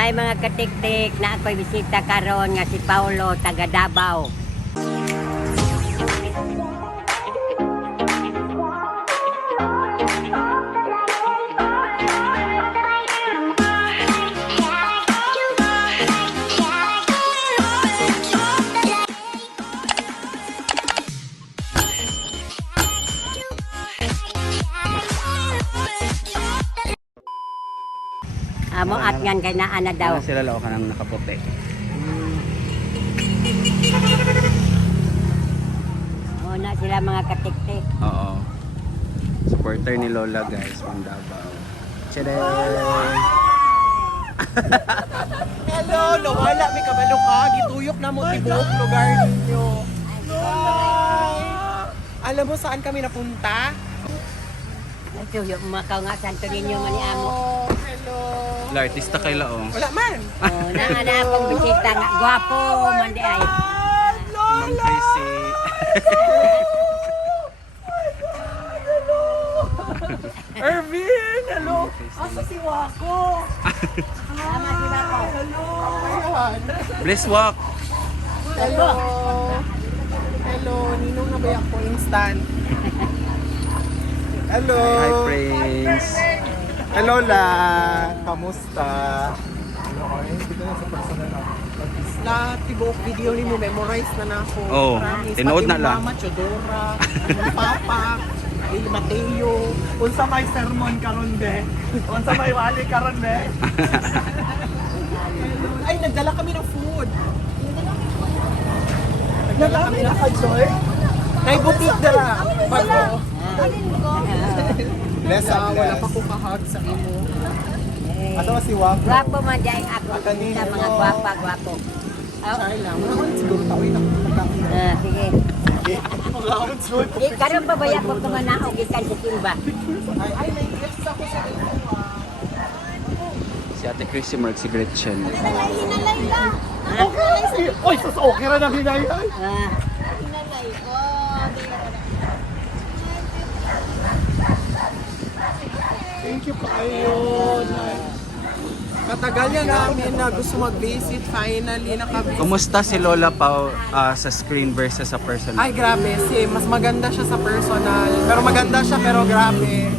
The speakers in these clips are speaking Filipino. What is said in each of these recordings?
Hi mga katiktik, na ako'y bisita karon nga si Paulo, taga Davao. Amo at ngan kay naa na daw. Sila lao ka nang nakaputi. Oh, na sila mga katiktik. Oo. Supporter ni Lola guys from Davao. Tchade! Hello, nawala may kabalo ka. Gituyok na mo tibok lugar ninyo. Alam mo saan kami napunta? Ito yung makaw nga santo ninyo man ni amo. Hello. La artista kay laong. Wala man. Oh, naa na akong bisita nga gwapo man di ay. Ma'am Tracy. Ervin, hello. Asa si Wako? Tama si Bako. Hello. Ayan. Bless walk. Hello. Hello, ninong na ba ako instant? Hello. Hi friends. Hello La. Kamusta? La, tibok video ni mo memorize na nako. Oh, tinood na lang. Mama Chodora, Papa, El Mateo, unsa may sermon karon be? Unsa may wali karon be? Ay, nagdala kami ng food. Nagdala kami ng joy. Naibutik dala. Bago. Bless up, wala pa ko kahag sa imo. Ato si Wako. Gwapo man di ay ako. Sa mga gwapa, gwapo. Chai lang. Wala siguro tawin na pagkain. Sige. Karon pa baya ko mga naog ikan sa timba. Ay, nai-gifts ako sa imo. Si Ate Chrissy Mark, si Gretchen. Oy, sa okay ra na hinay. Thank you kayo. Katagal yan namin na gusto mag-visit. Finally, nakavisit. Kumusta si Lola pa sa screen versus sa personal? Ay, grabe. Mas maganda siya sa personal. Pero maganda siya, pero grabe.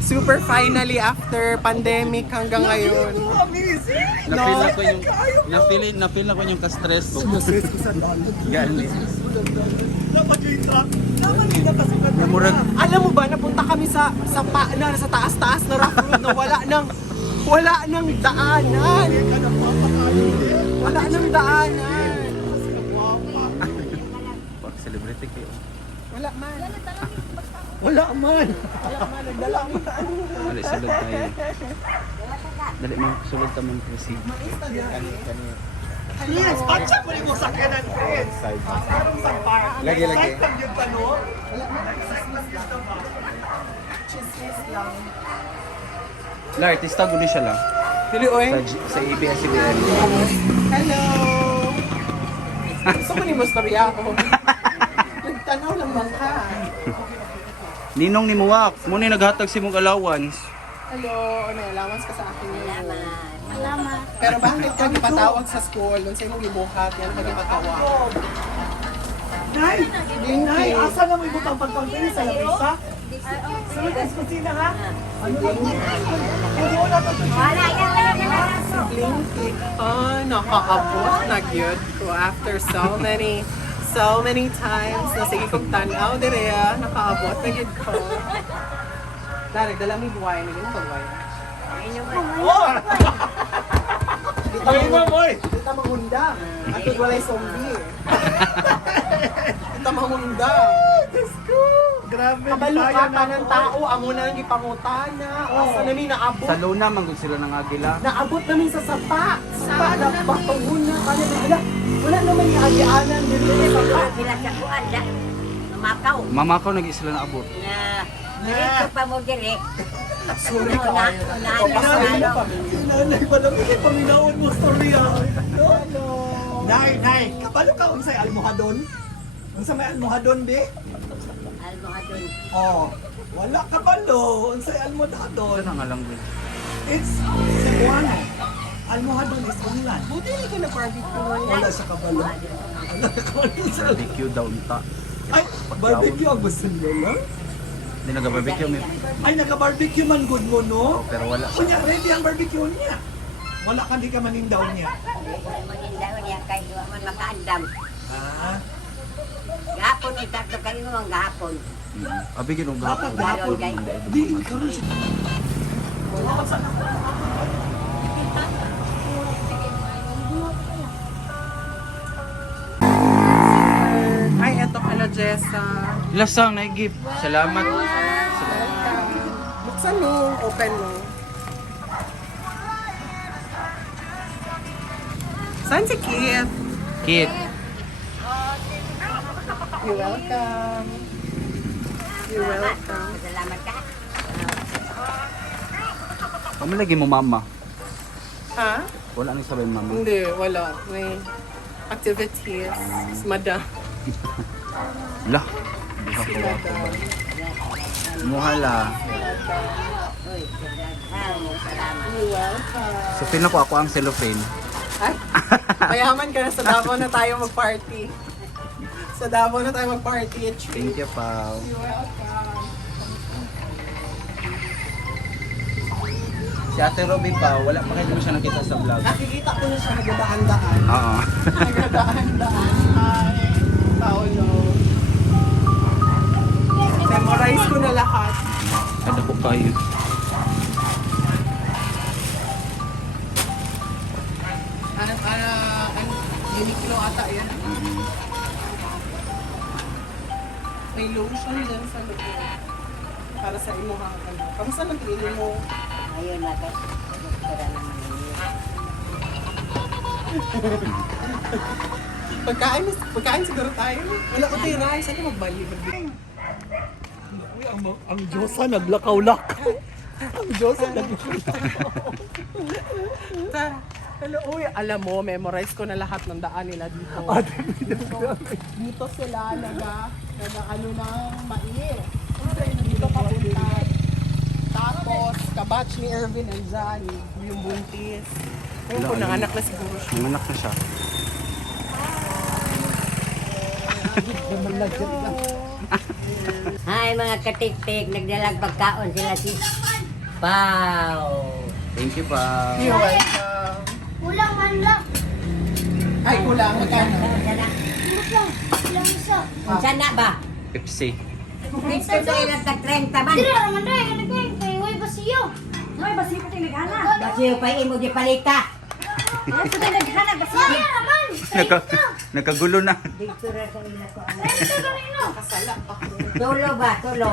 Super finally after pandemic hanggang ngayon. Na-feel ako yung ka-stress ko. Gali. Alam mo ba, napunta kami sa taas-taas na rock road na wala nang daanan. Wala nang daanan. Pag celebrity kayo. Wala man. Wala man. Nagdala kami sa ano. Dali, sulod tayo. Dali, sulod ka man proceed. Yes, patsa mo rin mo sa kanan, friends. Lagi. Chismis lang. La, artista guli siya lang. Pili, oy. Sa ABS-CBN. Hello! Gusto ko ni Mustarya ako. Nagtanaw lang bangka. Ninong ni Muwak, muna naghatag si mong allowance. Hello, may allowance ka sa akin. Salamat. Pero bakit ka ipatawag sa school? Doon sa imong gibuhat, yan ka ipatawag. Nay! Nay, asa na mo ibutang pagpangpili sa lamisa? Sunod sa kusina ha? Ano lang mo? Wala yan lang Nakakaabot na gyud ko after so many times na sige kong tanaw direya, nakaabot na gyud ko. Dari, dala mi wine, ganito wine. Oh! Dita mangunda. Ato walay zombie. Dita mangunda. Let's go! Grabe. Kabalo ka ng tao, amo na lang ipangutana. Asa namin naabot. Sa Luna, manggod sila ng agila. Naabot namin sa sapa. Sapa na batunguna. Wala naman yung agianan. Sila sa kuan da. Makaw. Mamakaw nag sila na abot. Diretso pa mo dire. Sorry ka. Nanay pa lang hindi paminawan mo storya. Nay, kapalo ka unsay almohadon? Unsa may almohadon di? Almohadon. Oh, wala kapalo unsay almohadon. Ano nga lang din? It's Cebuano. almohadon is ulan. Buti hindi ka na-barbecue. Wala sa kabalo. Wala ka sa... Barbecue daw unta. Ay, barbecue ang gusto nila. Hindi nag-barbecue may. Ay, naka-barbecue man good mo, no? Pero wala siya. Kunya, ready ang barbecue niya. Wala ka, di ka manindaw niya. Magindaon niya kay duwa man makaandam. Ah, Gahapon itatlo kayo mga gahapon. Abi ginong dapat gahapon. gahapon. Di, karon siya. Ay, eto ka na, Jessa. Lasang na gift. Salamat. Buksan mo, open mo. Saan si Kit? Kit. You're welcome. You're welcome. Salamat ka. Kami lagi mo mama. Ha? Wala nang sabay mama. Hindi, wala. May activities. Madam. Lah. Buha ko ako ba? Muhala. Uy, salamat. You're welcome. So feel na ko ako ang cellophane. Ay, mayaman ka na sa Davao na tayo mag-party. Sa Davao na tayo mag-party. Thank you, Pao. You're welcome. Si Ate Robby pa, wala pa kayo siya nakita sa vlog. Nakikita ko na siya nagdaan-daan. Oo. Nagdaan-daan. Hi, Paolo. Memorize ko na lahat. Kada ko kayo. Uniqlo ata yan. May lotion dyan sa loob. Para sa imo ha. Kamusta nag-inom mo? Ayun na ka. Para naman yun. Pagkain siguro tayo. Wala ko tayo rice. Ano magbalik? Uy, ang Diyosa naglakaw-lakaw. Ang Diyosa naglakaw-lakaw. Hello, uy, alam mo, memorize ko na lahat ng daan nila dito. Dito sila ano ng mais. Dito papunta. Tapos, kabatch ni Ervin and Johnny, yung buntis. Ayun ko, nanganak na siguro siya. Nanganak na siya. Hi mga katik-tik, nagdalag pagkaon sila si Pao. Thank you, Pao. You're welcome. Kulang man lang. Ay, kulang. Magkano? Kulang isa. Saan na ba? Pepsi. Gusto na ilang tag-30 man. Dira naman dahil ka nagkain kay Uy Basiyo. Noy, basi ko tayo naghana. Basiyo pa imo di palita. Yes, ko tayo naghana, basi. Dira naman. Nakagulo na. Dito ra sa ila ko. Ito kanino. Kasala ako. Tulo ba? Tulo.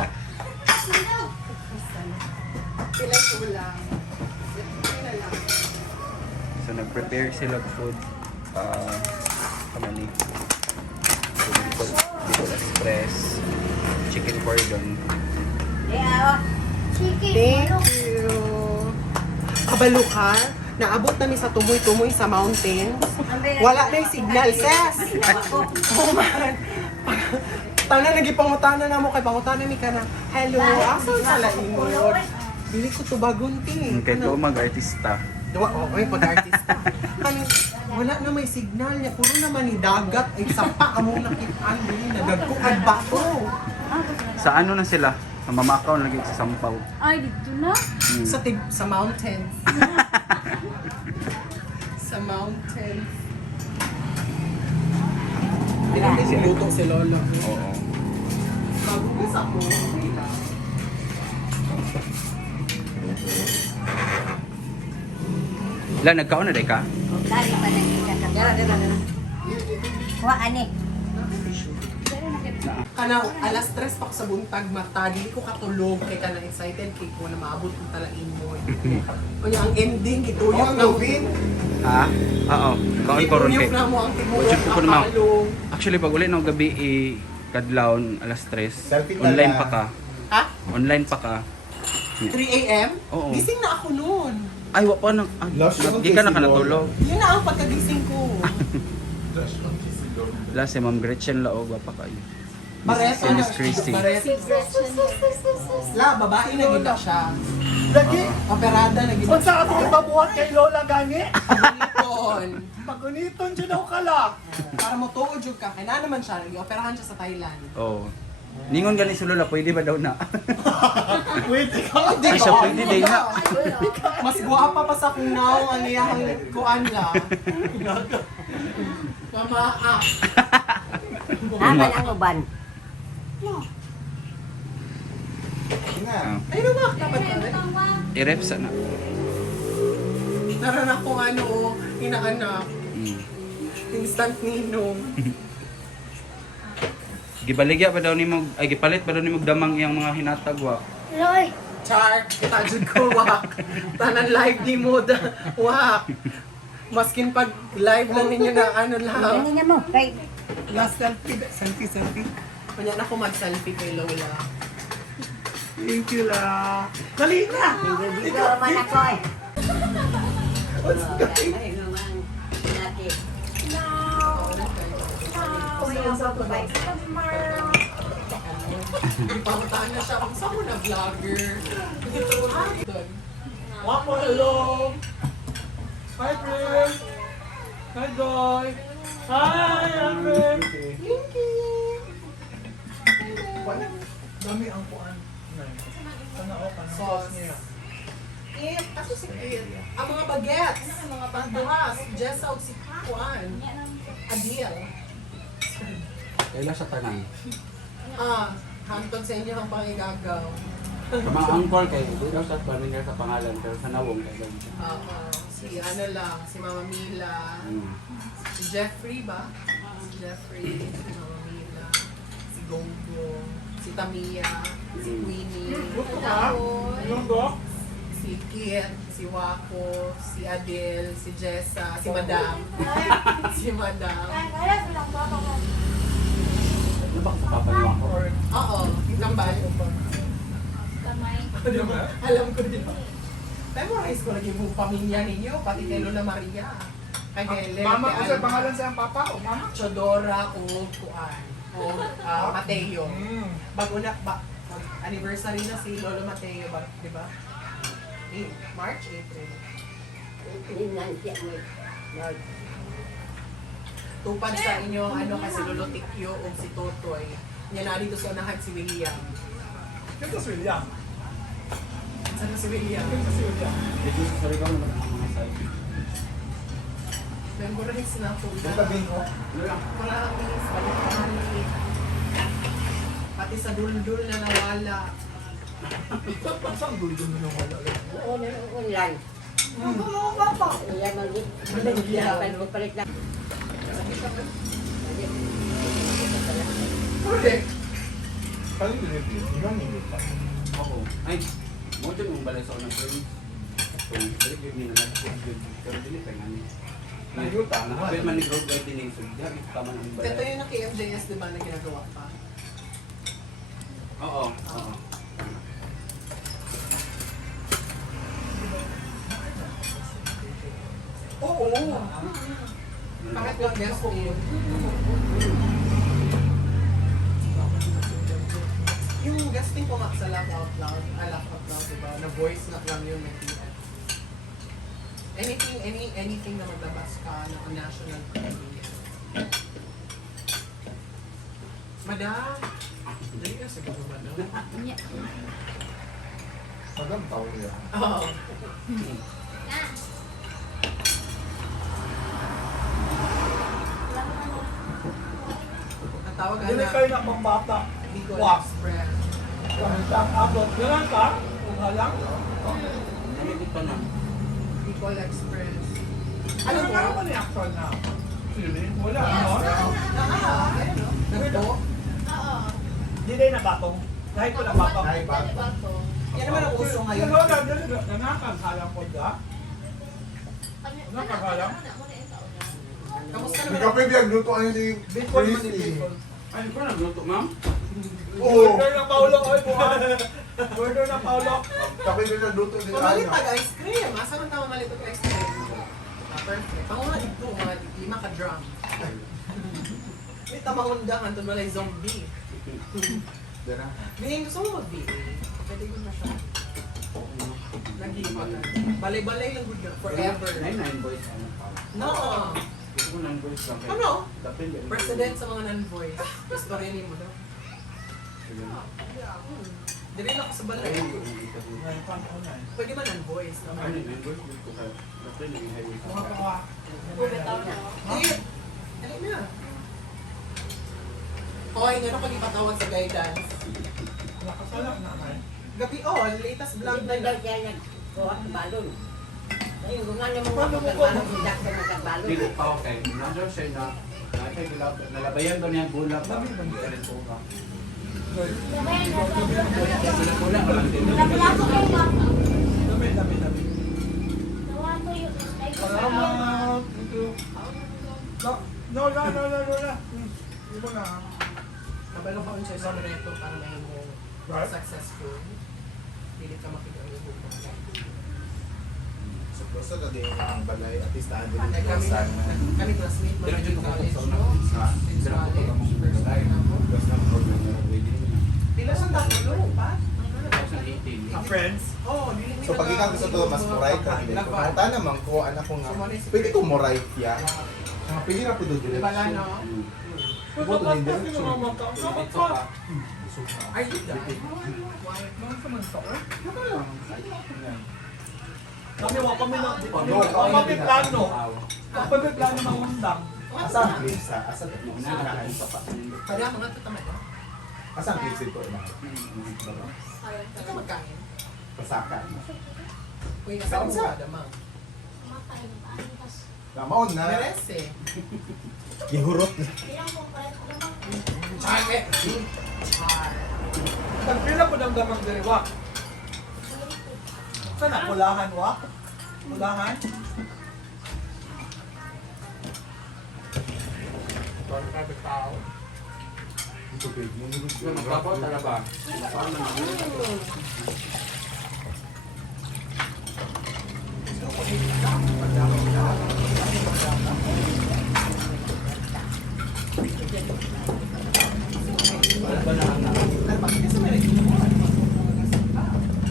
Sila kulang. So nag-prepare sila of food. Kamani. Dito express. Chicken cordon. Yeah. Sige. Thank you. Kabalo ka? Naabot na ni sa tumoy-tumoy sa mountains. Wala na yung signal, sis. Oh man. Tana, nagipangutana na mo kay pangutana ni ka na, hello, asan pala inod? Bili ko to bagunti. Kaya ito mag-artista. Okay, pag-artista. Kani, wala na may signal niya. Puro naman ni dagat. Ay, sapa among nakitaan. Nagagkuad ba ko? Sa ano na sila? Sa Mamakaw lagi sa Sampaw. Ay, dito na. Sa mountains. Sa mountains. Hindi namin sinuto si Lola. Oo. Bago isa ko. La, nagkaon na rin ka? Dari pa na kita ka. Dara. Wa ani. Kana alas 3 pa ko sa buntag mata, dili ko katulog kay kana excited kay ko na maabot ko talain mo. Kunya ang ending ituyok na win. Ha? Oo. Kaon ko ron kay. Ituyok na mo ang tibuok. Wajud ko na Apalo. Actually, pag uli ng gabi kadlawon alas 3. Online pa ka. Ha? Online pa ka. 3 a.m.? Oo. Gising na ako noon. Ay, wa pa nang di ka na kanatulog. Yun na ang pagkagising ko. Last si Ma'am Gretchen laog wa pa kayo. Bareto Si Miss Christy. Bareto. La, babae na gina siya. Lagi, Operada na gina kung sa atong ipabuhat kay Lola gani, Paguniton. maguniton dyan daw kala. Para mo tuod jud ka. Kaya na naman siya. Nag-operahan siya sa Thailand. Oh. Ningon gani si Lola, pwede ba daw na? Wait, Ay, siya pwede din na. Mas guwapa pa sa kunaw ang iyahang kuan la. Mamaa. Naman ang uban. Ah, Ay, namak na ba tayo? i-rep sana. Naran akong ano, inaanak. Mm. Instant ninong. Gibaligya pa daw nimo, ay gipalit pa daw nimo damang iyang mga hinatagwa. Loy. Char, kita jud ko wak. Tanan live ni mo da. Wak. Maskin pag live lang ninyo na ano lang. Ano niya mo? Kay Last selfie. Kanya na ako mag-selfie kay Lola. Thank you la. Dali na. Dito man ako eh. Ay, naman. Dati. Ipamutaan na siya kung saan mo na vlogger. Ito. One more hello. Hi, friend. Hi, Joy. Hi, Alfred. Dami ang kuan. Sana o, Sauce. niya. Kit, kasi si Kit. Ang mga bagets, mga banduhas, just out si Kuan. Adil. Kailan sa tanan. Hantod sa inyo ang pangigagaw. Sa mga angkol kay daw sa pamilya sa pangalan pero sa nawong kay daw. Oo. Si ano lang, si Mama Mila. Si Jeffrey ba? Si Jeffrey, si Mama Mila. Si Gogo. Si Tamia. Si Queenie. Anong do? Si Kit. Si Wako. Si Adil. Si Jessa. Si Madam. Si Madam. Ano ba sa papa niyo ako? Oo. Kambal. Alam ko din. Memorize ko lagi yung pamilya ninyo, pati kay Lola Maria. Kay Helen, Mama kay ko sa Alma. pangalan sa papa o mama? Chodora, o Kuan, o Mateo. Bago na, anniversary na si Lolo Mateo, di ba? March, April. Pinansiya mo. Lord. Tupad sa inyo, ano, kasi Lolo Tikyo o si Totoy. Yan na dito sa unahan si William. Ito si William. Saan si William? Ito si William. Dito sa Surigao naman ang mga side. Memorize na po. Sabihin ko. Promise, balik kami. Pati sa dul-dul na nawala. Saan gulo mo nung wala? Ulan. Iyan mag-git. Palit lang. Correct. Kali review. Ilan yung pa? Ako. Ay, mo din yung balay sa unang friends. So, review ni na pero dili pa ngani. Nayuta na. Pero man ni group guide din so diha tama ang Ito balay. yung naki-MJS, di ba, na ginagawa pa? Oo, oo. Oo. Bakit yung guest name? Yung guesting ko nga sa Laugh Out Loud, Laugh Out Loud, di ba? Na voice na lang yun may PM. Anything na maglabas ka na national premiere. Madam! Dali ka sa gabi, madam. Sagang tao niya. Oo. Ang tawag Dili na kayo na pang bata. Bicol Wow. Express. Ang abot. Ganun ka? Kung halang? Namit pa na. Bicol Express. Ano Ano nga ba? naman yung actual na? Feeling? Wala, no? Ayun o. Nagto. Di na nabatong. Kahit ko nabatong. Kahit Yan naman ang uso ngayon. Ano na, nanakaghalang ko da? Nakaghalang? Kamusta Hindi naman ka pwede ang luto ano si Bicol man Christy. Bicol. Ay, ko nagluto, ma'am. Oo. Order na Paulo, oy buwan. Order na Paulo. Kapag nila luto ni Pamalit Ana. tag ice cream. Asa man tama malit og ice cream? Perfect. Panguha dito mga lima ka drum. May tamahundangan to balay zombie. Dara. Bing, gusto mo mag-BA? Pwede ko na siya. Nag-iipon na. Balay-balay lang good na. Forever. 9 boys ano pa. No. Gusto ko 9 boys lang. Ano? Depende. President sa mga non-voice. Istorya niyo mo daw. Dili lang ako sa balay. Pwede ba non-voice? Ano 9 boys gusto ko. Depende yung highway sa. Ayun! Ayun na. Hoy, nga pag ipatawag sa guidance. Nakasalak naman. Gabi, latest vlog Hindi na ba daw siya nagkuha ng balon? Ayun, kung ano mo magkagbalon, hindi ka magkagbalon. Dili pa okay. Nandiyan siya na nalabayan ba niya gula pa? Rin po ka. Labayan na ba? Gula pa lang din. Wala ko kayo ba? Dami. Tawa ko yung ay ko sa Salamat. Thank you. Lola. Hindi mo na. Kabalo pa siya sa reto para na mo Right. successful. Dili ka makikita mo. So, basta ka din ang balay, at least tahan din Kami yung sana. kami classmate mo Dira sa dito ko college, sa no? una. Dira ko pa mo balay. Basta na program na wedding niya. Pila sa tapulo pa? 2018. Friends. Dili So, pag ikaw gusto to, mas moray ka. Pumunta naman ko, anak ko nga. Pwede ko moray siya. Pwede na po doon Di ba lang, no? Buto din din. Dito pa. Are you done? Kami wa kami na. No, Kami plano. Kami plano ng undang. Asa ang clips ha? Asa ang clips? Kaya mga tatamad. Asa ang clips ito? Ikaw magkain. Pasaka. Uy, nasa mo ba, damang? Matay na ba? Tapos, Lamaon na. Meres eh. Gihurot. ilang kong palit ko naman. Chage! Tagpila po ng damang diriwa. Sana kulahan wa? Kulahan? Magbabaw talaga.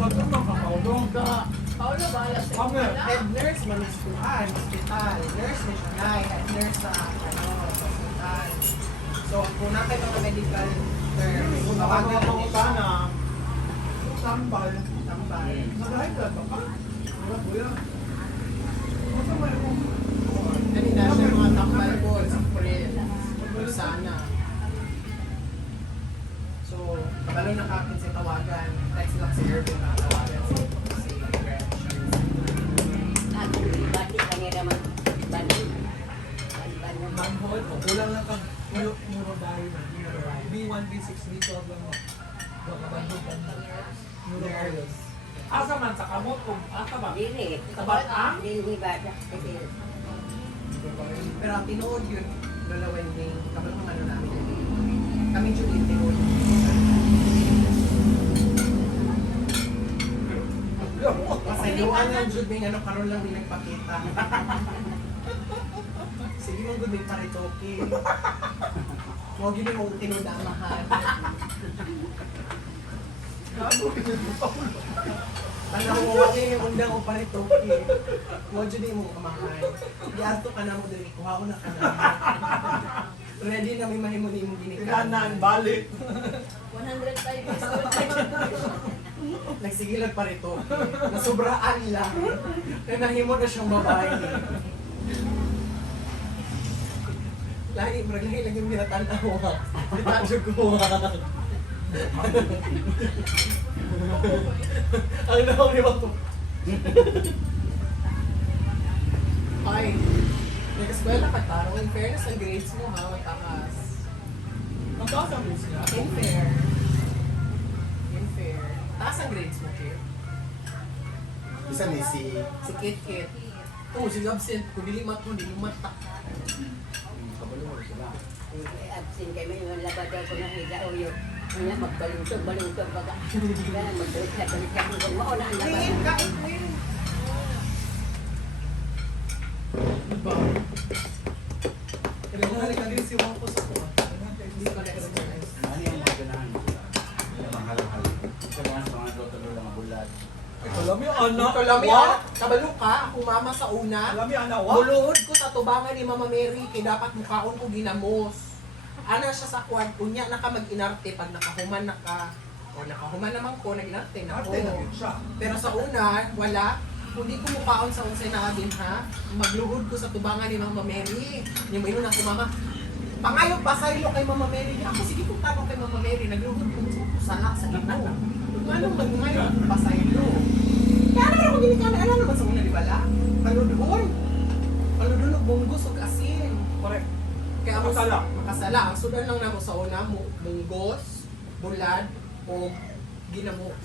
Ba't ang makakaudong? Paolo ba? Kami. Head nurse man is hospital. Nurse ni siya head nurse sa hospital. So, kung natin mga medical terms, Kung tawagan nakagawa natin ko siya. sana, tambal. Tambay. Nag-high blood ba ka? Wala po yan. Basta may Kanina siya mga tambay ko sa April. Sana. So, kabalo na kapit sa tawagan. Text lang si Irvin na tawagan si Gretchen. Ako, bati ka niya naman. Bati. manhole. O kulang lang kang neurobayo na. B1, B6, B12 lang mo. Baka bandog ka na. Neurovirus. Asa man sa kamot kung asa ba? Dili. Tabat ang? Dili ba? Kasi, Pero ang tinuod yun, Lola Wending, kabalo ng ano namin. Kami dyan yung tinuod. Masayuan lang dyan may ano karon lang din nagpakita. Sige mong good may paritoke. Huwag yun yung tinuod ang mahal. Tanang mo, wag yun yung undang o paritoke. Huwag yun yung kamahal. Diyato ka na mo din, ikuha ko na ka na. Ready na may mahimuni mo ginikaw. Kailangan balik. 105 years old. Nagsigilan pa rito. Nasubraan lang. Kaya nahimo na siyang babae. Lahi lang yung minatanaw ha. Ditadyo ko ha. Ang naman ni Bato. Ay, nag-eskwela ka taro. In fairness, ang grades mo ha, may takas. Magkasabi siya. In fair. In fair. Taas ang grades mo, Kit. Isa ni si... Si Kit Kit. Oo, si absent. Kung dili mat mo, dili matak. absent kami yung labadaw ko ng higa o yun. Kaya magbalungtog baga. Kaya magbalik na. Kung mauna ang labadaw. Clean, kain, clean. Diba? Kailangan ka din si Wang ko sa kuha. Hindi ko na-exercise. Ano yung mga Ano? Ito lami, Wa? kabalo ka, ako mama sa una. Alam niya, ana, wa? Muluhod ko sa tubangan ni Mama Mary, kay dapat mukhaon ko ginamos. Ana siya sa kwarto niya, naka mag-inarte pag nakahuman nakahuman naman ko, nag-inarte na ako. Arte na yun siya. Pero sa una, wala. Hindi ko mukhaon sa unsay na din ha. Magluhod ko sa tubangan ni Mama Mary. Yung mayroon ako, Mama, pangayog pasaylo kay Mama Mary. Ako, sige kung tanong kay Mama Mary, nagluhod ko sa ino. Anong magngayog pasaylo? Kaya ano naman ginikana, ano naman sa una, di ba la? Paludhon. Paludhon, bunggos o asin. Correct. Kaya Makasala. Makasala. Ang sudan lang namo sa una, munggos, bulad, o ginamos.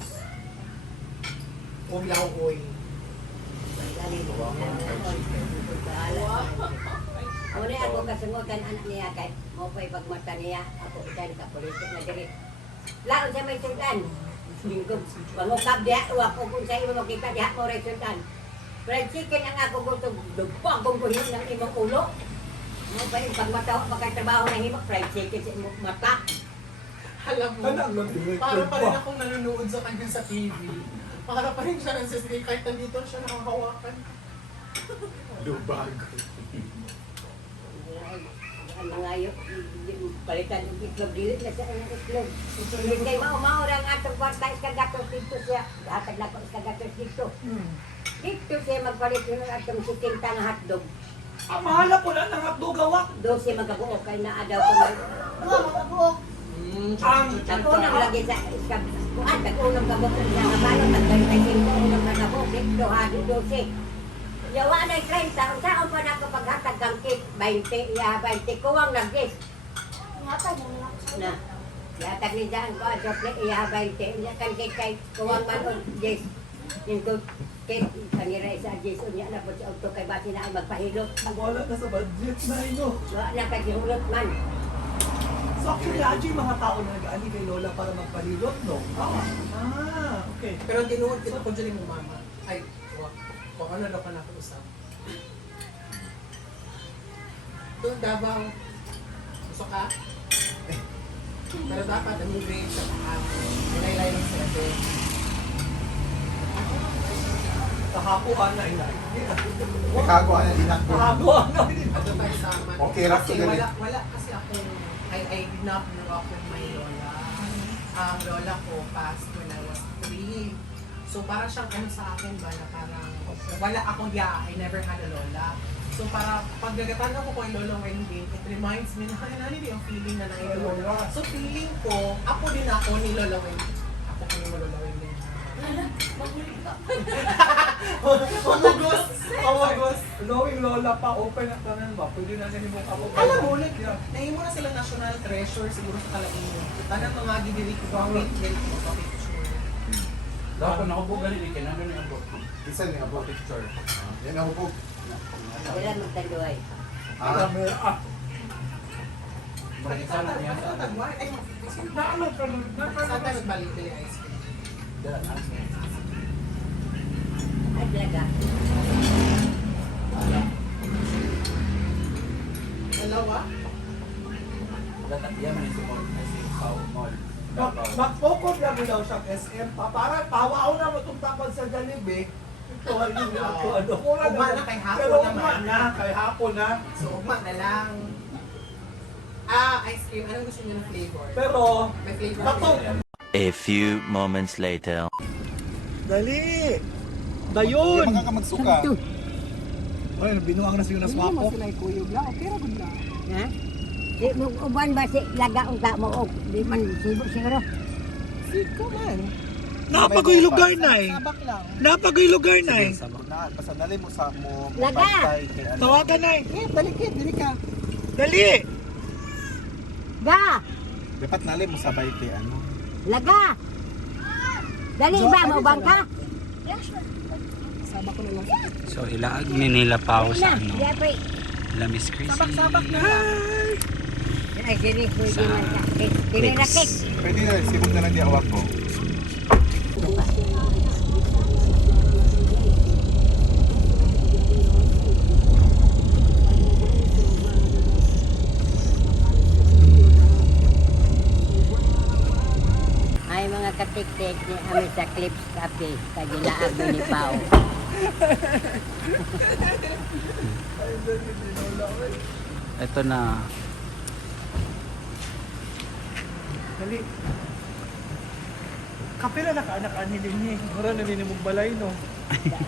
O laoy. Ako na ako kasungutan anak niya kahit mo pa ipagmata niya. Ako ikan kapolitik na diri. Laon siya may sultan. Pangukap diya, ako kung sa imo makita diha mo rin sultan. Fried chicken ang ako gusto, dugpang kong kuhin ng imong ulo. Mo pa yung pagmata, pagkatrabaho na himok, fried chicken sa imong mata. Alam mo, Alam mo, direct para pa rin ba? akong nanonood sa kanya sa TV. Para pa rin siya nagsistig kahit nandito siya nakahawakan. Lubag. Ang mga palitan yung itlog, dilit na siya ng itlog. Hindi kayo maumaw ang atong kwarta, iskagatos dito siya. Hatag na ko iskagatos dito. Dito siya magpalit yung atong sikinta ng hotdog. Ang mahala po lang ng hotdog gawak. Doon siya magabuok kay naadaw ko na. Dua makabuok. Nag-unang lagi sa iskagatos. Nag-unang gabok niya nga balong. Nag-25 unang nagabok. Dito hadi 12. Yawa na 30. Ang taon pa na kapag hatag kang cake, 20. Ya, 20. Kuwang nag-gis. Ingatan mo lang. Na. Yatag ni Daan ko, chocolate, iya 20. Iya kan cake kay kuwang man o gis. Yung cake, kanira isa gis. Unya na po sa auto kay bati na ay magpahilot. Wala na sa budget na ino. Wala na kay hulot man. So actually, adyo yung mga tao na nag-aani kay Lola para magpalilot, no? Okay. Pero tinuod kita ko dyan yung mama. Ay, kung ano daw ka nakiusap. Doon Davao. Gusto ka? Pero dapat ang grade sa taas. Ilaylay lang sila doon. Kahapuan na inay. Ikago na dinak ko. Kahapuan na inay. Ito tayo sa amin. Okay, rock Kasi to wala kasi akong, I did not grow up with my lola. Ang lola ko passed when I was 3. So parang siyang ano sa akin ba na parang wala akong I never had a lola. So para pag nagatan ako kay Lola Wending, it reminds me na kanina yung feeling na lola. So feeling ko, ako din ako ni Lola Wending. Ako ko ni Lola Wending. Pamagos! Pamagos! Knowing Lola pa, open na tanan ba? Pwede na ganun mong ako. Alam mo, like, nahimo na sila national treasure siguro sa Kalaino. Tanang mga gidiri ko ba, wait, picture. Dapat ako po ganito, kinano na yung book. Isa ni abo. Picture. Yan ako po. Wala magtanduay. Ah, Isa na niya sa atin. Ay, Naano ka nun? saan tayo nagbalik nila ice cream? Ay, talaga. Dalawa? Yan man yung sumol. Kasi mall. Davao. Mag-focus lang daw siya SM pa. Para pawaw na matungtapan sa Jollibee. Ito ay yung ako. Ano ko lang. Ugma na kay hapon Pero naman. ugma na. Kay hapon na. So, ugma na lang. Ice cream. Anong gusto niyo na flavor? Pero, May flavor. Bato. A few moments later. dali! Hindi Dayon! ka magsuka. Ay, binuang na siya na swako. Ha? Di mo uban ba si laga ang ta mo og di man sibuk siguro. Napagoy lugar na eh. Napagoy lugar na eh. Na, pasanali mo sa mo. Laga! bantay kay ano. Tawagan na eh. Balikit, dili ka. Dali! Ga! Dapat nali mo sabay kay ano. Laga! Dali ba mo bangka? So ilaag ni nila pao sa ano, Di pa. la Miss Chrissy. Ay sini ko di man ka. Dili na cake. Pwede na, sibog na lang di awak ko. Ay mga katik Take ni kami sa Clips Cafe. Kagilaag ni Pao. Ito na. Dali. Kapila na kaanak-an niya. Mura na minimum balay, no?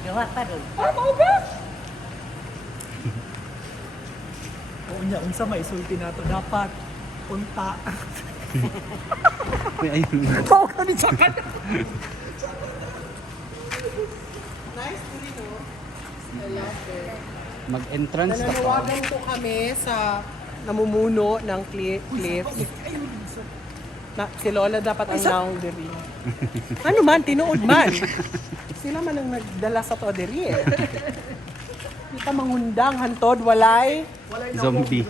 Gawa pa ron. Oo niya, unsa may isulti na to. Dapat, unta. Uy, ayun. Oo, kanit sa kan. Nice to know. I love it. Mag-entrance na to. Nananawagan po kami sa namumuno ng cliff. Si Lola dapat ang naong diri. Ano man, tinuod man. Sila man ang nagdala sa to diri eh. Kita mangundang, hantod, walay. Zombie.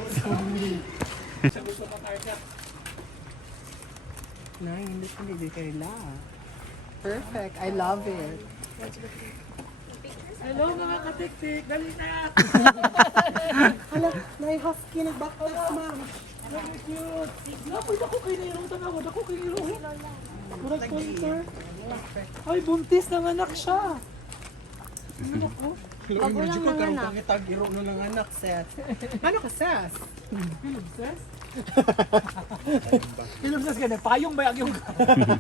Nay, hindi kaila. Perfect, I love it. Hello mga katik-tik, dali na. Hala, nay husky nagbaktas, ma'am. Very cute. Napoy, dako kayo na irong tanaw. Dako kayo na irong. Murag sponsor. Ay, buntis ng anak siya. Ano ko? Medyo ko karong pangitag, iro no ng anak, Seth. Ano ka, Seth? Pilubses? Pilubses ka na. Payong ba yung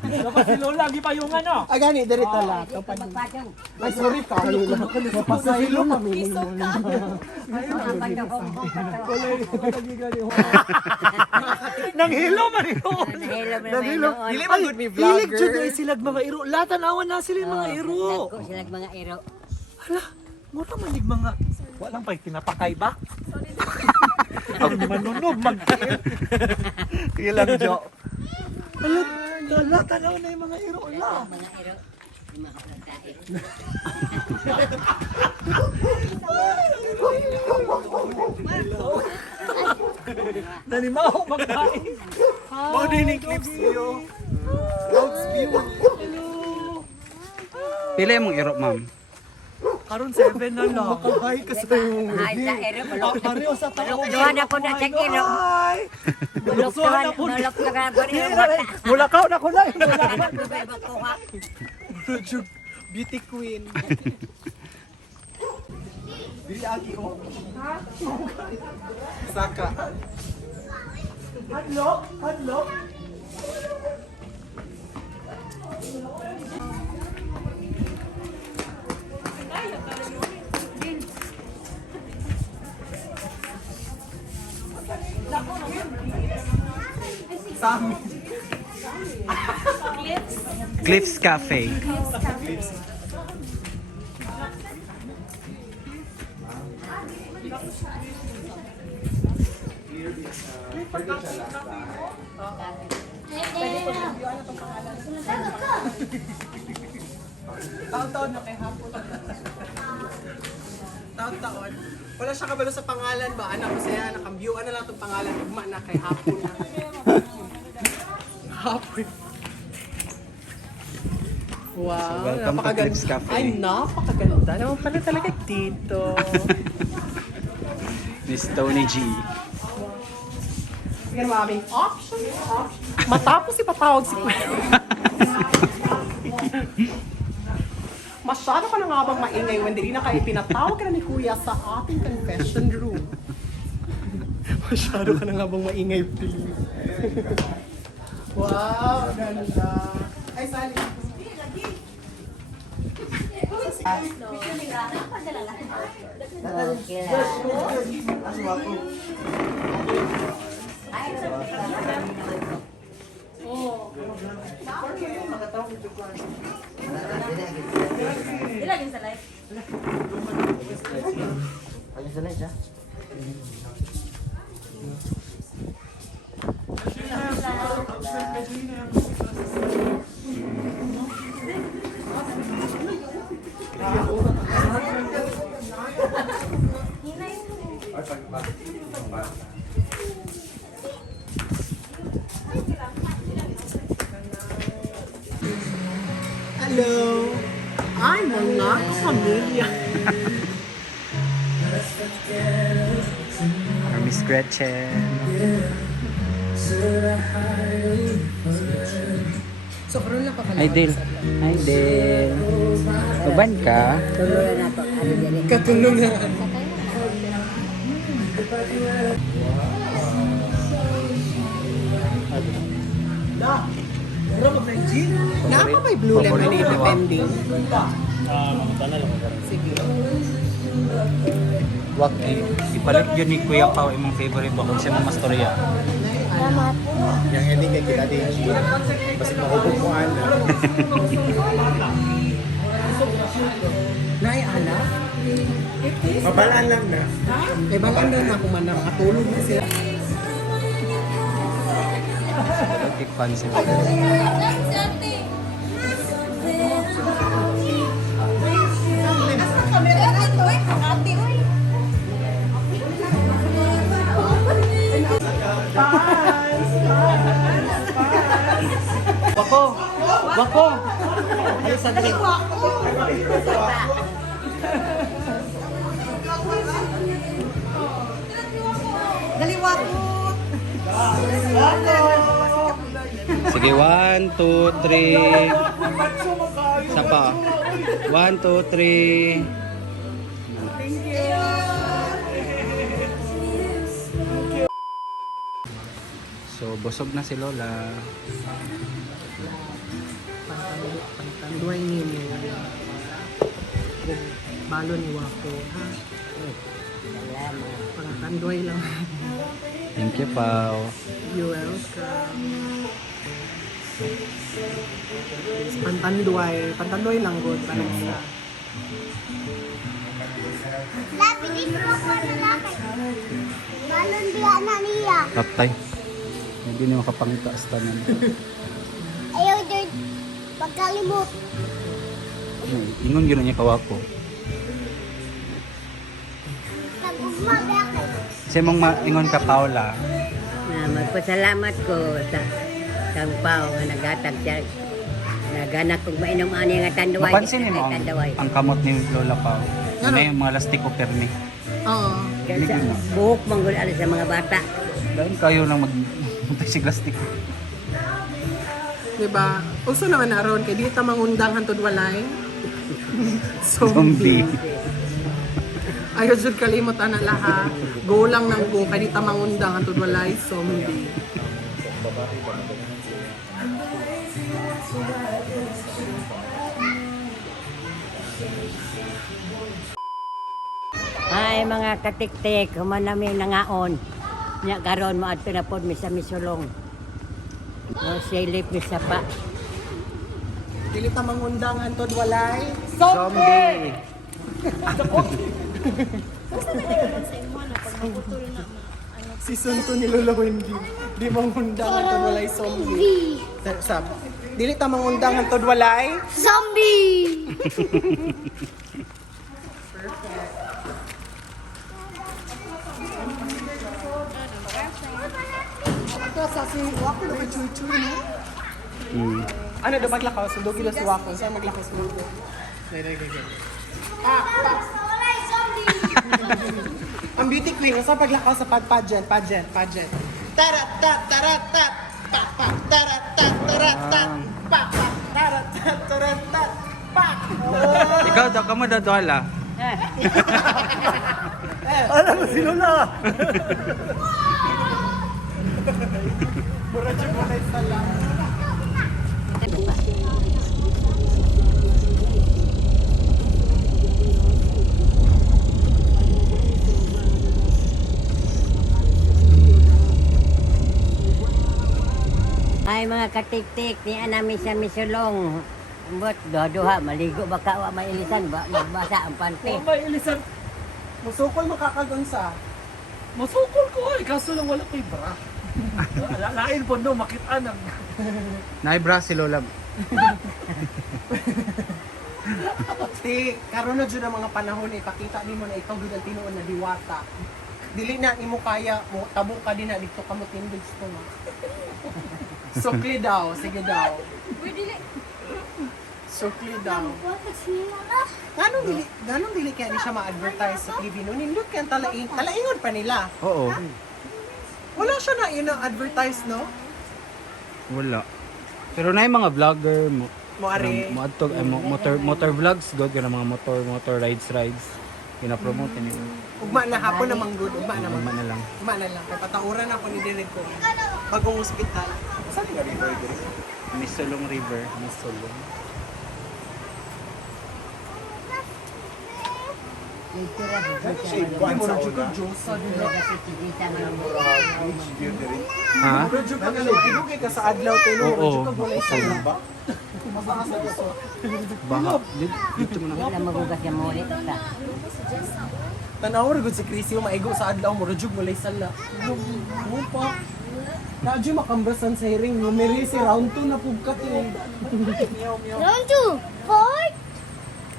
dapat si Lola, di payong ano? Ah, gani, diri tala. Magpatong. Ay, sorry ka. Pasahilo kami. Nang hilo man iro. Nang hilo. Dili man good me vlogger. Hilig jud ay silag mga iro. Latanawan na sila yung mga iro. Nagko sila mga iro. Hala, mura manig mga walang pa'y tinapakay ba? Ang manunog ilang jo. Hala, tanaw na yung mga iro. Hala. Mga iro. Yung mga kaplantain. Nanimaho magkain. Mau din yung clips niyo. Clouds view. Pila mong iro, ma'am? Karon 7 na lang. Makahay ka sa yung Ay, sa iro. Pareho sa tao. Maluktuhan ako na sa iro. Ay! Maluktuhan ako na iro. Mulakaw na ko na. Makuha. beauty queen. Dili agi ko. Saka. Hadlok, hadlok. Sami. Cliffs Cafe. Taon-taon na kay hapon. Taon-taon. Wala siya kabalo sa pangalan ba? Anak ko siya, nakambyuan na lang itong pangalan. Ugma na kay hapon na. Hapon. Wow, So, welcome to Cliffs Cafe. Ay, napakaganda naman pala talaga dito. Miss Toni G. Sige na maraming option. Matapos ipatawag si Kuya. Masyado ka na nga bang maingay when hindi na kayo pinatawag ka na ni Kuya sa ating confession room. Masyado ka na nga bang maingay, please. Wow, ganda. Ay, sali. Ilagin sa live. Hello. Ay, mga kapamilya. Or Miss Gretchen. So, karoon lang pa pala. Hi, Del. Hi, Del. Tuban ka? Tuluran na to. Ano diri? Katulungan. Naapa may blue lemon na depending. Sige. Wag ipalit yun ni Kuya Pao imong favorite ba kung siya mong mastorya. Salamat. Yung ending kay kita din. Basta mahubog mo ana. Nay, ala? Mabalaan lang na. Eh, balang na ako man na makatulog na siya. Big fan siya. Wako! Wako! Alis sa drink. Daliwa po! Sige, 1, 2, 3. Isa pa. 1, 2, 3. So, busog na si Lola. Pantanduay ninyo. Kung balo ni Wako, ha? Pantanduay lang. Thank you, Pao. You're welcome. Pantanduay lang good. Parang sa... Labi, dito ako na lakay. Balon diya na niya. Kaptay. Hindi na makapangita sa tanan. Ayaw dyan. Pagkalimot. Ingon yun niya kawako. Nagugma, bakit? Kasi mong ingon ka, Paula. Magpasalamat ko sa kang Pao nga naghatag siya. Naganak kong mainom ani nga tanduay. Mapansin mo ang kamot ni Lola Pao. Ano yung mga lastiko permi. Oo. Kaya sa buhok manggul ala sa mga bata. Dahil kayo lang mag-sig lastiko. Diba? Uso naman na ron, kaya di ta mangundang hantod walay. Zombie. Ayaw dyan kalimot na lahat. Go lang ng go, kaya di ta mangundang hantod walay. Zombie. Ay mga katiktik, human namin nangaon. Nya karon mo adto na pod mi sa misulong. No silip mi sa pa. Dili ta mangundang hantod walay. Zombie! Season 2 ni Lola Wending. Di mangundang hantod walay zombie. Sab. Dili ta mangundang hantod walay. Zombie! Ito sa si Wako na chuchu no? Ano daw maglakaw? Sundo gila si Wako. Saan maglakaw si Wako? Dai. Walay zombie! Ang beauty queen, saan paglakaw sa pageant. Tarat tat tarat tat. Pak pak tarat tat tarat tat. Pak pak tarat tat tarat tat. Pak. Ikaw daw, kamo daw dola. Alam mo si Lola. Mura mo na sala. Ay mga katiktik, ni anami sa misulong. But duha maligo baka wa may ilisan ba magbasa ang panty. May ilisan. Musukol makakagunsa. Masukol ko ay, kaso lang wala kay bra. Lain po no, makita nang. Naibra si Lola. Ti, karon na jud ang mga panahon ipakita nimo na ikaw gud ang tinuod na diwata. Dili na imo kaya mo tabo ka din na dito ka mo tindig gusto mo. Sukli daw, sige daw. Sukli daw. Bukas nila na. Ganong dili kaya ni siya ma-advertise sa TV no? Nindot kaya talaingon pa nila. Oo. Wala siya na ina-advertise, no? Wala. Pero na yung mga vlogger mo Moari. motor vlogs god kana mga motor rides gina-promote nila. Ugma na hapon namang good. Ugma na Ugma na lang. Ugma na lang. Kaya patauran ako ni Direk ko. Bagong ospital. Saan nga river dito? Misulong River, Misulong. Kuan sa una. Beach view diri. Ha? Medyo ka galugay ka sa adlaw tayo. Oo. Medyo ka bulay sa Ba? Baha. Dito mo na. Wala magugas yung muli. Tanawar gud si Chris yung maigo sa adlaw mo rujug mulay sala. Mo pa. Radyo makambasan sa hearing numeri si round 2 na pugkat eh. Round 2. Four.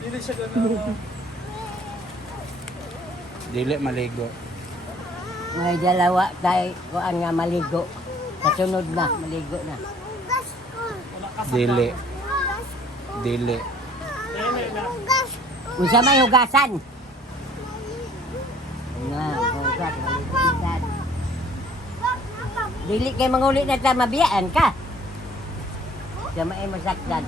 Dili siya gana. Dili maligo. May dalawa tayo kuan nga maligo. Kasunod na, maligo na. Hugas ko. Dili. Dili. Hugas ko. Unsa may hugasan? Nga, hugas, hugasan. Dili kay manguli na ta mabiyaan ka. Sa may masakdan.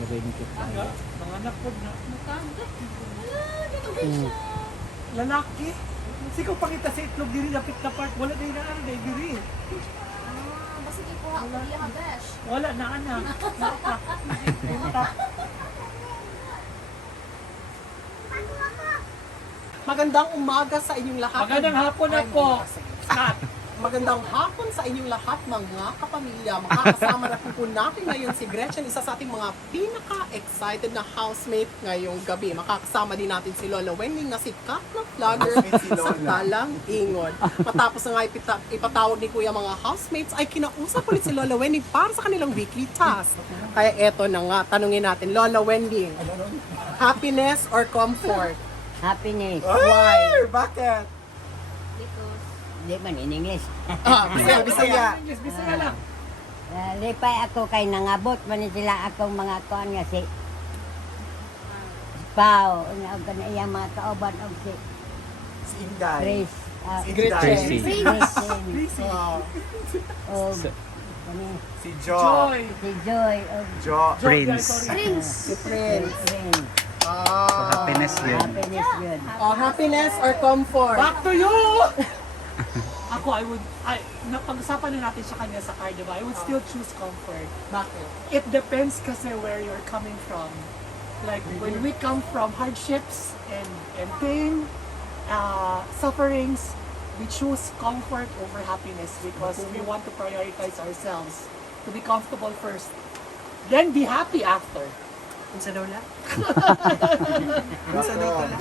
Mga anak po na. Lalaki. Sikaw pakita sa itlog diri lapit na part. Wala day na ano day diri. Basta ikuha ko diya besh. Wala na anak. Magandang umaga sa inyong lahat. Magandang hapon na po. Kat. Magandang hapon sa inyong lahat mga kapamilya. Makakasama na po natin ngayon si Gretchen, isa sa ating mga pinaka-excited na housemate ngayong gabi. Makakasama din natin si Lola Wending na sikat na vlogger sa Talang Ingon. Matapos na nga ipatawag ni Kuya mga housemates, ay kinausap ulit si Lola Wending para sa kanilang weekly task. Kaya eto na nga, tanungin natin, Lola Wending, happiness or comfort? Happiness. Why? Bakit? Di man in English. Bisaya. Bisaya lang. Lipay ako kay nangabot man sila akong mga kuan nga si Pao, og kaniyang mga kauban og si Si Inday. Chris. Si Tracy. Og Si Jo. Joy. si Joy og Jo. Prince. Si Prince. Friend. Happiness yun. Happiness yun. Oh, happiness or comfort? Back to you! Ako, napag-usapan na natin sa kanya sa car, diba? I would still choose comfort. Bakit? It depends kasi where you're coming from. Like, when we come from hardships and pain, sufferings, we choose comfort over happiness because we want to prioritize ourselves to be comfortable first. Then be happy after. Unsa daw la? Unsa daw la?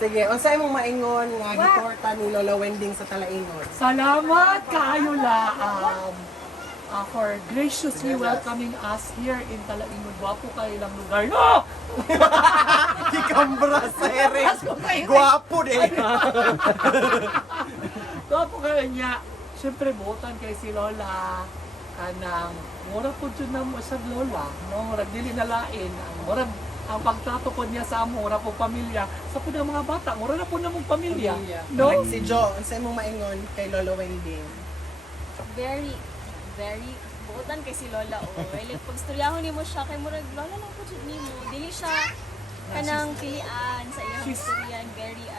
Sige, unsa imong maingon nga giporta ni Lola Wending sa Talaingon? Salamat kaayo laang for graciously welcoming us here in Talaingon. Gwapo kayo lang lugar. No! Gikambra sa Eres. Guwapo din. Gwapo kayo niya. Siyempre, buotan kay si Lola. Kanang, mura po dyan na mo sa Lola. No? Murag dili na lain. Ang pagtrato po niya sa amo, mura po pamilya. Sa po ng mga bata, mura na po na mong pamilya. No? Like si Jo, unsa imong maingon kay Lola Wending? Very buotan kay si Lola o. Like pag storyahon nimo siya kay murag Lola lang po jud nimo. Dili siya kanang pilian sa iyang istorya, very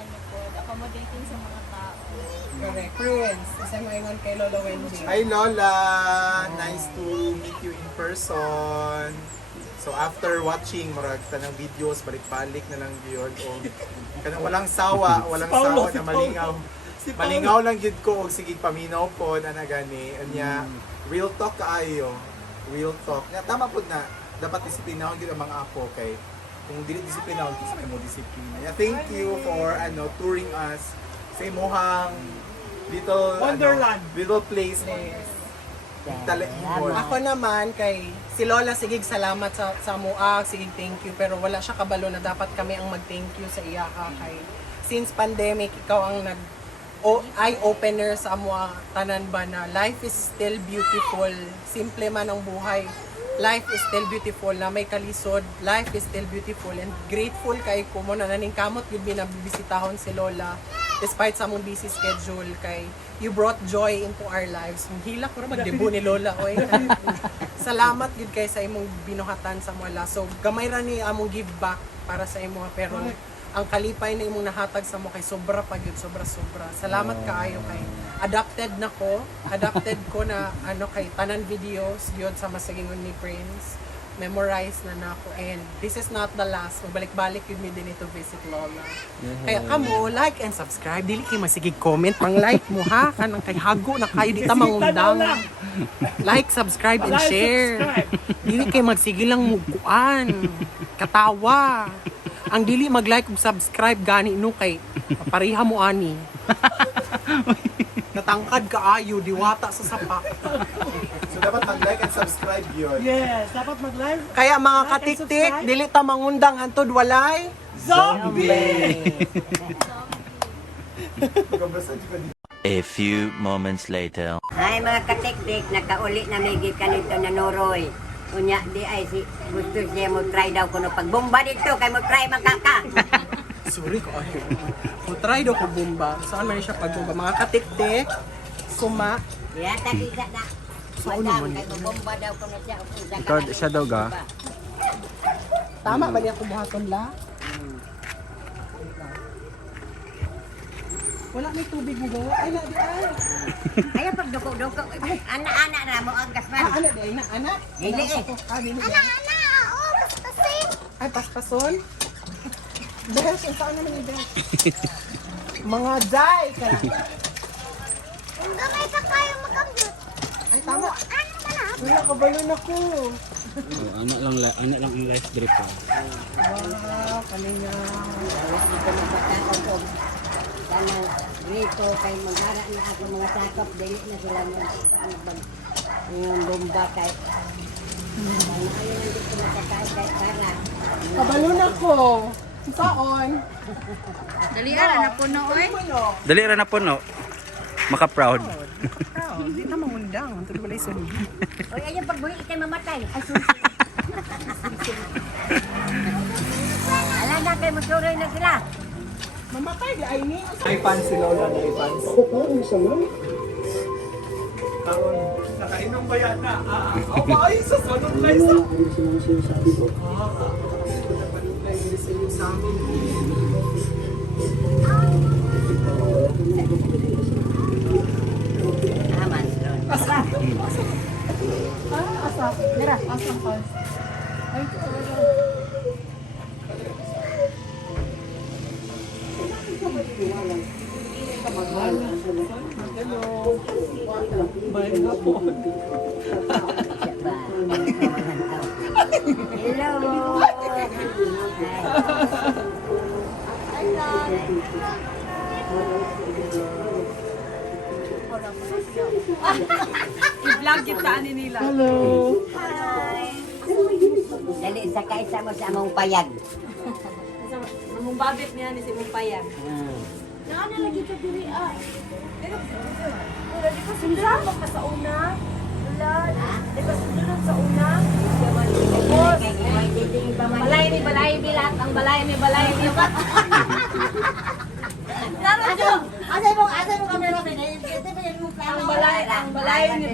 accommodating sa mga tao. Correct. Prince, unsa imong maingon kay Lola Wending? Hi Lola! Nice to meet you in person. So after watching murag tanang videos balik-balik na lang gyud o kanang walang sawa na malingaw. Malingaw lang gyud ko og sige paminaw pod ana gani anya real talk kaayo. Real talk. Nga tama pod na dapat disiplinahon gyud ang mga apo kay kung dili disiplinahon di sa mo disiplina. Yeah, thank you for touring us sa imong little Wonderland. little place ni Talaingon. Ako naman kay si Lola sigig salamat sa muak, sigig thank you pero wala siya kabalo na dapat kami ang mag-thank you sa iya ka kay since pandemic ikaw ang eye opener sa amwa tanan ba na life is still beautiful, simple man ang buhay life is still beautiful na may kalisod. Life is still beautiful and grateful kay ko mo na naningkamot yun mi na bibisitahon si Lola despite sa mong busy schedule kay you brought joy into our lives. Hila ko ra magdebo ni Lola oy. Salamat gid kay sa imong binuhatan sa wala. So gamay ra ni among give back para sa imo pero ang kalipay na imong nahatag sa mo kay sobra pa gyud, sobra. Salamat kaayo kay adapted ko na ano kay tanan videos gyud sa masagingon ni Prince. Memorize na nako and this is not the last. Magbalik-balik yun mi din ito visit Lola. Kaya kamo like and subscribe. Dili kay masigig comment pang like mo ha kanang kay hago na kayo di ta mangundang. Like, subscribe and share. Dili kay magsige lang mukuan. Katawa. Ang dili mag-like ug subscribe gani no kay pareha mo ani. Natangkad kaayo diwata sa sapa. So dapat mag-like and subscribe yun. Yes, dapat mag-live. Kaya mga katiktik, dili ta mangundang hantod walay Zombie! A few moments later. Ay mga katikdik, nakauli na may gikanito na Noroy. Unya di ay si gusto siya mo try daw kuno pagbomba dito kay mo try makaka. Sorry ko ay. Mo try do ko bomba. Saan man siya pagbomba mga katiktik? Suma. Ya tadi na. Saan naman Kay bomba daw kuno siya. Ikaw, siya daw ga? Tama ba niya kumuhaton la? Wala may tubig mo gawa. Ay, na di ay. Ay pag doko-doko. Ana-ana na mo ang gasman. Ano di ay na anak? Dili eh. Dili. Ana, oo, paspasin. Ay, paspason. Besh, saan naman yung besh? Mga jay. Ang gamay ka kayo makambut. Ay, tama. Ano man na? Wala, kabalon ako. Anak lang ang life drip pa. Wow, kaninya. Kanang rito kay maghara na ako mga sakop dili na sila mo yung bomba kay ayun hindi ko nakakain kay para Kabalon ako. Saan? Dali na puno oy. Dali ra na po no. Maka-proud. Hindi na mangundang. Ito wala yung sunog. oy ayun pagbuhi kay mamatay ay ala na kay masuroy na sila. Mamatay di ay ni. Ay fans si Lola na fans. Karon, nakainom ba yan na? Ay, sa sunod na isa. Aman ron. Hello. I-vlog kita ani nila. Dali sa kaisa mo sa among payag. Among babit niya ni si Mumpayag. Ano lagi ka diri ah? Wala di ko sundalo ka sa una. Wala. Di ko sundalo sa una. Balay ni bilat. Ang balay ni bilat. Asa mo kamera ba? Ito ba yung mukha? Ang balay ni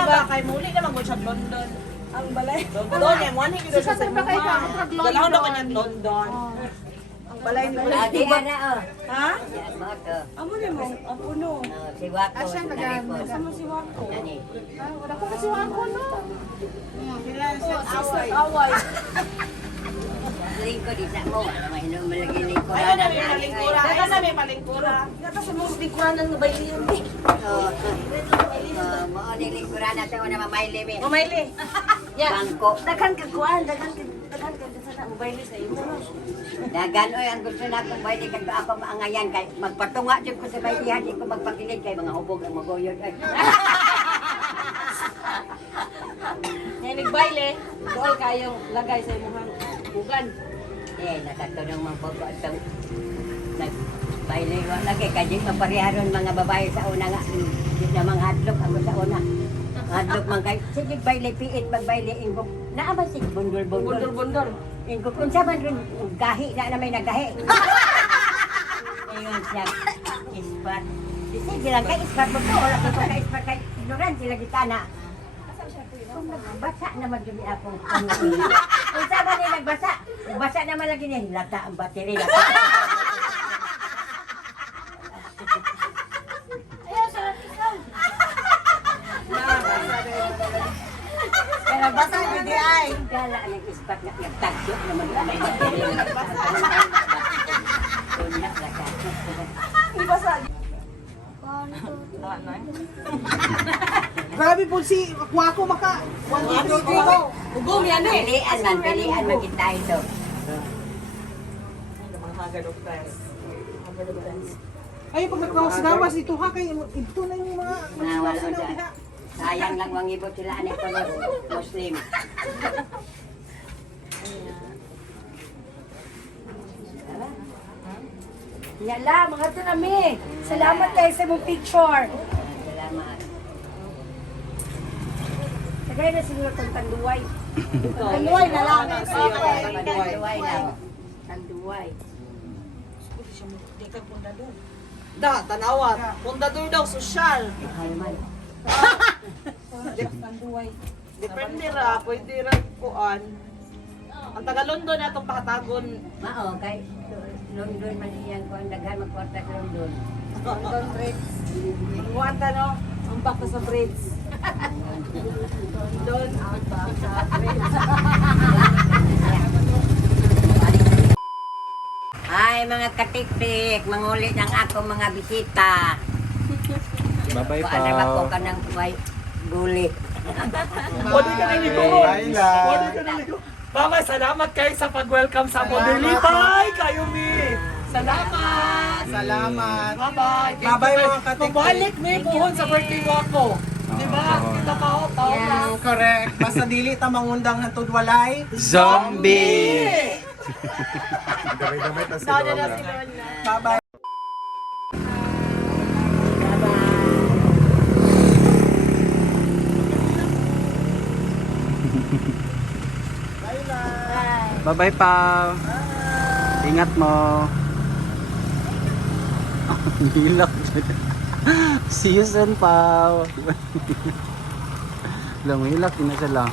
ba kay muli naman mo sa London. Ang balay. London niya mo ni kita sa London. Dalawon na kanya London. Ang balay ni Adi ana oh. Ha? Yan mo to. Amo ni mo, ang puno. Si Wako. Asa Sama si Wako. Ani. Wala ko kasi Wako no. Away. Lingko di sa mo. Mahinom malagi lingko. Ay na may malingkura. Ay na may malingkura. Ngata sa mga lingkura nang baylihan ni. Mo ni lingkura na sa una mamayli mi. Mamayli. Ya. Bangko. Daghan ka kuan, daghan ka sa mobayli sa imo. Dagan oy ang gusto na kong bayli kag ako maangayan kay magpatunga jud ko sa baylihan di ko magpakilig kay mga hubog ang magoyod ay. Ngay nagbayle, dool kayong lagay sa imong bugan. Nakatunong mga bobo itong nagbayli wa lagi kay di mapareharon mga babae sa una nga. Di na mga hadlok ako sa una. Hadlok man kay sige bayle piin magbayle ingkok. Naa ba sig bundol-bundol. Bundol. Ingkok unsa man rin gahi na may nagahi. Ayun siya. Ispat. Sige lang kay ispat mo to. Wala ko kay ispat kay ignorant sila gitana. Kung nagbasa naman yun akong unsa ba ni nagbasa? Nagbasa naman lagi niya. Lata ang battery. Lata. Kaya basa niyo di ay. Gala ang ispat na nagtagyo naman may battery. Unya lata. Ibasa. Grabe po si Wako maka. Ugom yan eh. Pilian magkita ito. Ay, pag nagkawas-gawas ito ha, kay ito na yung mga Nawala sinaw dyan. diha. Sayang lang wang ibot sila aning tulos Muslim. Yala, mga ito nami. Salamat kayo sa mong picture. Salamat. Sagay na siguro itong tanduway. Tanduay na lang. Panduway lang. Tanduway. Da, tanawat. Pundador daw, sosyal. Ay man. Depende ra, pwede ra kuan. Ang taga-London na itong pakatagon. Mao kay London man iyang kuan daghan magkwarta sa London. London Bridge. Ang wata no, ang baka sa bridge. London, ang baka sa bridge. Ay mga katiktik, mangulit ang ako mga bisita. Bye-bye Kuan ra ba ko pa. kanang kuway guli. Pwede ka nang ligo. Bye lang. Pwede ka nang ligo. Mama, salamat kayo sa pag-welcome sa Modelipay. Kayo, Mi. Salamat. Salamat. Bye-bye. Bye-bye, mga katiktik. Mabalik mi buhon sa birthday mo ako. Diba? Kita ka ako. Yeah, correct. Basta dili ta mangundang hantod walay. Zombie! Damay-damay ta si Sana na Lola. si Lola. Bye-bye. Bye-bye pa. Ingat mo. Hilak. See you soon, Pao. Lang, hilak na sila.